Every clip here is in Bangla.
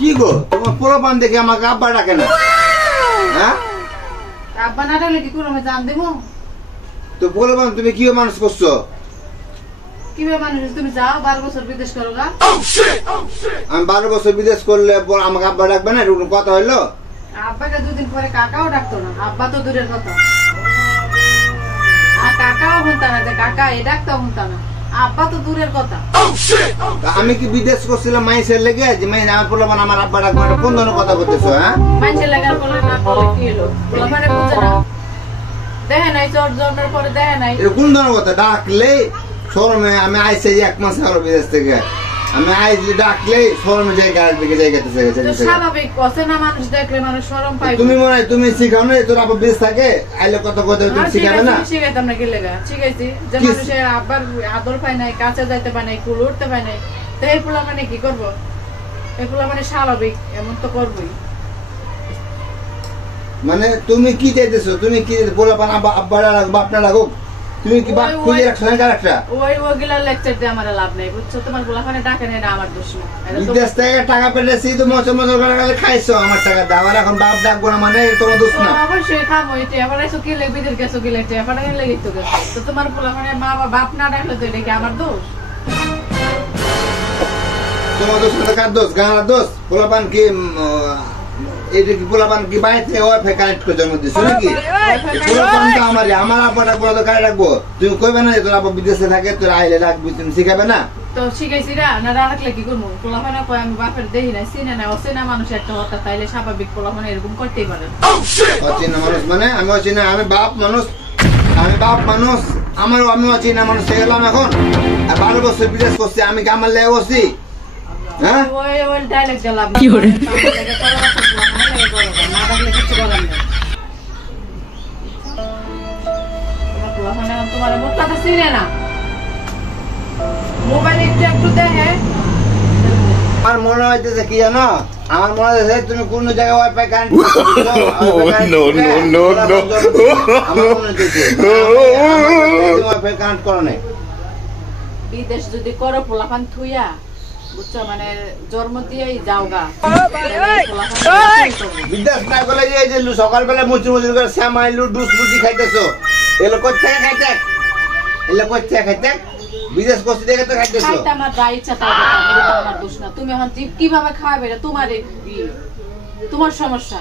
কি গো তোমার পোলাপান দেখে আমাকে আব্বা ডাকে না? হ্যাঁ আব্বা না ডাকলে কি করবো জান দেবো? তো পোলাপান তুমি কি মানুষ করছো? কিভাবে মানুষ তুমি যাও 12 বছর বিদেশ করো গা। আমি 12 বছর বিদেশ করলে আমাকে আব্বা ডাকবে না? এরকম কথা হইলো? আব্বাকে দুদিন পরে কাকাও ডাকতো না, আব্বা তো দূরের কথা। আর কাকাও শুনতা না যে কাকা এ ডাকতেও শুনতা না, আব্বা তো দূরের কথা। আমি কি বিদেশ করছিলাম মাইসের লেগে যে মাইস আমার পোলাপান আমার আব্বা ডাকবে না? কোন ধরনের কথা বলতেছো? হ্যাঁ মাইসের লেগে বলে না বলে কি হলো? পোলাপানে বুঝে না, দেখে নাই চোর জন্মের পরে দেখে নাই। এটা কোন ধরনের কথা? ডাকলে শরমে আমি আইসে 1 মাস হলো বিদেশ থেকে, আমি আইসি ডাকলে শরমে জায়গা দিকে জায়গাতে স্বাভাবিক কথা না, মানুষ দেখলে মানুষ শরম পায়। তুমি মনে হয় তুমি শিখাও না তোর আব্বা বিদেশ থাকে আইলে কথা কথা তুমি শিখাবে না? শিখাইতাম না কি লেগা শিখাইছি যে মানুষে আব্বার আদর পায় নাই, কাছে যাইতে পায় নাই, কুল উঠতে পায় নাই, তো এই পোলা মানে কি করবো? এই পোলা মানে স্বাভাবিক এমন তো করবোই। মানে তুমি কি চাইতেছো? তুমি কি পোলাপান আব্বা রাখবো আপনার রাখুক? তুমি কি বাপ খুঁজে রাখছো না? কারেক্টটা ওই ওগুলা লেকচার দিয়ে আমার লাভ নাই, বুঝছো? তোমার পোলাপানে ডাকে না, এটা আমার দোষ না। বিদেশ থেকে টাকা পেয়েছি তো মচর মচর করে খাইছো আমার টাকা দাও, আর এখন বাপ ডাকবো না মানে তোমার দোষ না। অবশ্যই খাবো, এটা আবার এসো কি লেগে বিদের গেছো কি লেগে এবার লেগে তো গেছো, তো তোমার পোলাপানে মা বাপ না ডাকলে তো এটা কি আমার দোষ? তোমার দোষ না, কার দোষ? গানার দোষ? পোলাপান কি এটা কি পোলাপান কি বাইরে ওয়াইফাই কানেক্ট করে জন্ম দিছো নাকি? পোলাপান তো আমারই, আমার আব্বা ডাকবো তো কারে ডাকবো? তুমি কইবে না তোর আব্বা বিদেশে থাকে তোর আইলে ডাকবি, তুমি শিখাবে না? তো শিখাইছি না রাখলে কি করবো? পোলাপানে কয় আমি বাপের দেখি না, চিনে না, অচেনা মানুষ একটা হঠাৎ তাইলে স্বাভাবিক পোলাপানে এরকম করতেই পারে। অচেনা মানুষ মানে আমি অচেনা? আমি বাপ মানুষ, আমি বাপ মানুষ, আমারও আমি অচেনা মানুষ হয়ে গেলাম এখন। আর 12 বছর বিদেশ করছি, আমি কি আমার লেগে বসছি? হ্যাঁ ওই ডাইরেক্ট গেলাম কি করে না ডাকলে কিছু করার নেই। তোমার পোলাপানে তোমার মুখটা চিনে না, মোবাইল একটু দেখে। আমার মনে হইতেছে কি জানো, আমার মনে হচ্ছে তুমি কোন জায়গায় ওয়াইফাই কানেক্ট ওয়াইফাই কানেক্ট করো নাই। বিদেশ যদি করো পোলাপান থুইয়া, বুঝছো, মানে জন্ম দিয়েই যাও গা। বিদেশ না করলে যে সকালবেলা মুচুর মুচুর করে শ্যামাইলু ডুস রুটি খাইতেছো, এগুলো কোথায় খাইতে? এগুলো কোথায় খাইতে? বিদেশ করছি দেখে তো খাইতেছো। খাইতে আমার যা ইচ্ছা তাই আমার দোষ না। তুমি এখন কিভাবে খাওয়াবে এটা তোমার সমস্যা।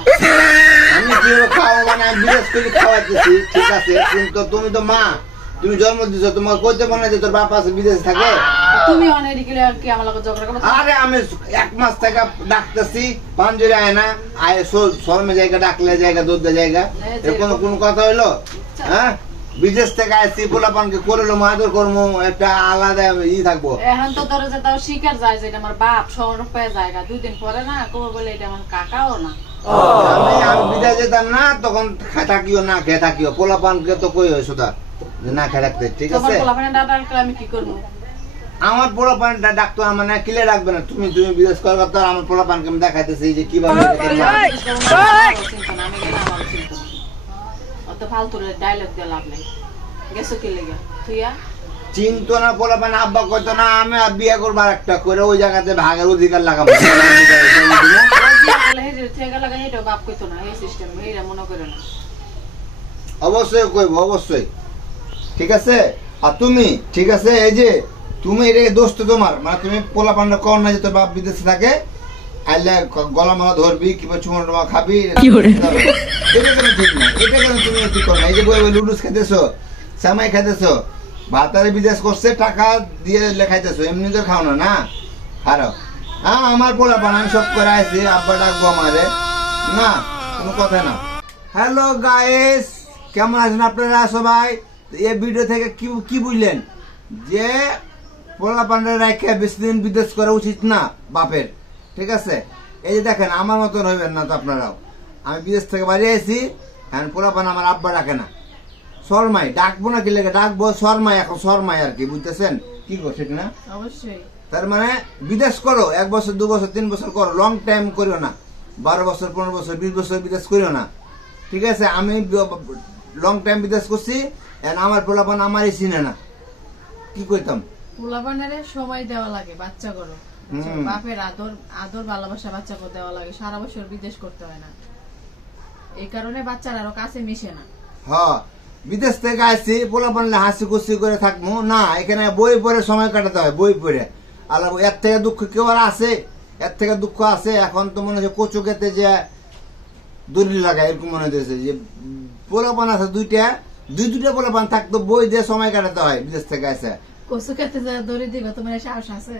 আমি কিভাবে খাওয়াবো মানে আমি বিদেশ করে খাওয়াইতেছি ঠিক আছে, কিন্তু তুমি তো মা, তুমি জন্ম দিছো, তোমার কইতে মনে যে তোর বাপ আছে বিদেশ থাকে? তুমি অনেক গেলে আর কি আমার লগে ঝগড়া করবে? আরে আমি 1 মাস থেকে ডাকতেছি, পাঞ্জরে আয় না, আয় শর্মে জায়গা ডাকলে জায়গা দুধ জায়গা, এর কোন কথা হইলো? হ্যাঁ বিদেশ থেকে আসছি পোলাপানকে করলো মাদর করবো, একটা আলাদা থাকবো। এখন তো ধরো যে তাও শিকার যায় যে এটা আমার বাপ শহর পেয়ে জায়গা, 2 দিন পরে না কবে বলে এটা আমার কাকাও না। আমি বিদেশ যেতাম না তখন থাকিও না খেয়ে থাকিও, পোলাপানকে তো কই হয়েছো তা না খেয়ে রাখতে, ঠিক আছে? আমি কি করবো? আমার পোলাপান ডাক্তার মানে কিলে রাখবে না, তুমি তুমি বিদেশ করার কথা। আমার পোলাপানকে আমি দেখাইতেছি যে কিভাবে চিন্তা না পোলাপান আব্বা কইতো না আমি বিয়ে করবো আর একটা করে ওই জায়গাতে ভাগের অধিকার লাগাবো। অবশ্যই কইব, অবশ্যই, ঠিক আছে। আর তুমি ঠিক আছে, এই যে তুমি এটা দোষ তো তোমার, মানে তুমি পোলাপানটা কর না যে তোর বাপ বিদেশে থাকে, আইলে গলা মালা ধরবি কিংবা চুমা টুমা খাবি, এটা কেন ঠিক না? এটা কেন তুমি ঠিক করো না? এই যে বই লুডুস খাইতেছো, সামাই খাইতেছো, ভাতারে বিদেশ করছে টাকা দিয়ে লেখাইতেছো, এমনি তো খাও না না খারাপ। হ্যাঁ আমার পোলাপান আমি সব করে আসছি, আব্বা ডাকবো আমারে না, কোনো কথা না। হ্যালো গাইস, কেমন আছেন আপনারা সবাই? এই ভিডিও থেকে কি বুঝলেন যে পোলাপানরা রাখে বেশি দিন বিদেশ করা উচিত না বাপের, ঠিক আছে? এই যে দেখেন আমার মতন হইবেন না তো আপনারাও। আমি বিদেশ থেকে বাড়ি আইছি, এখন পোলাপান আমার আব্বা ডাকে না, শর্মাই ডাকবো না, কি লেগে ডাকবো শর্মাই, এখন শর্মাই আর কি, বুঝতেছেন কি গো, ঠিক না? অবশ্যই। তার মানে বিদেশ করো 1 বছর 2 বছর 3 বছর করো, লং টাইম করিও না, 12 বছর 15 বছর 20 বছর বিদেশ করিও না, ঠিক আছে? আমি লং টাইম বিদেশ করছি, আমার পোলাপান আমারই চিনে না, কি কইতাম? পোলাপানের সময় দেওয়া লাগে, বাচ্চা করো। বুঝছো? বাপের আদর আদর ভালোবাসা বাচ্চাকে দেওয়া লাগে, সারা বছর বিদেশ করতে হয় না, এই কারণে বাচ্চারা আরো কাছে মিশে না। হ্যাঁ, বিদেশ থেকে আসছি পোলা পানলে হাসি খুশি করে থাকবো না, এখানে বই পড়ে সময় কাটাতে হয়, বই পড়ে। আল্লাহ, এর থেকে দুঃখ কেউ আর আছে? এর থেকে দুঃখ আছে? এখন তো মনে হচ্ছে কচু খেতে যে দড়ি লাগায় এরকম মনে হচ্ছে যে পোলা পান আছে দুইটা পোলা পান থাকতো, বই দিয়ে সময় কাটাতে হয় বিদেশ থেকে আসে। কচু খেতে দড়ি দিবে, তোমার সাহস আছে?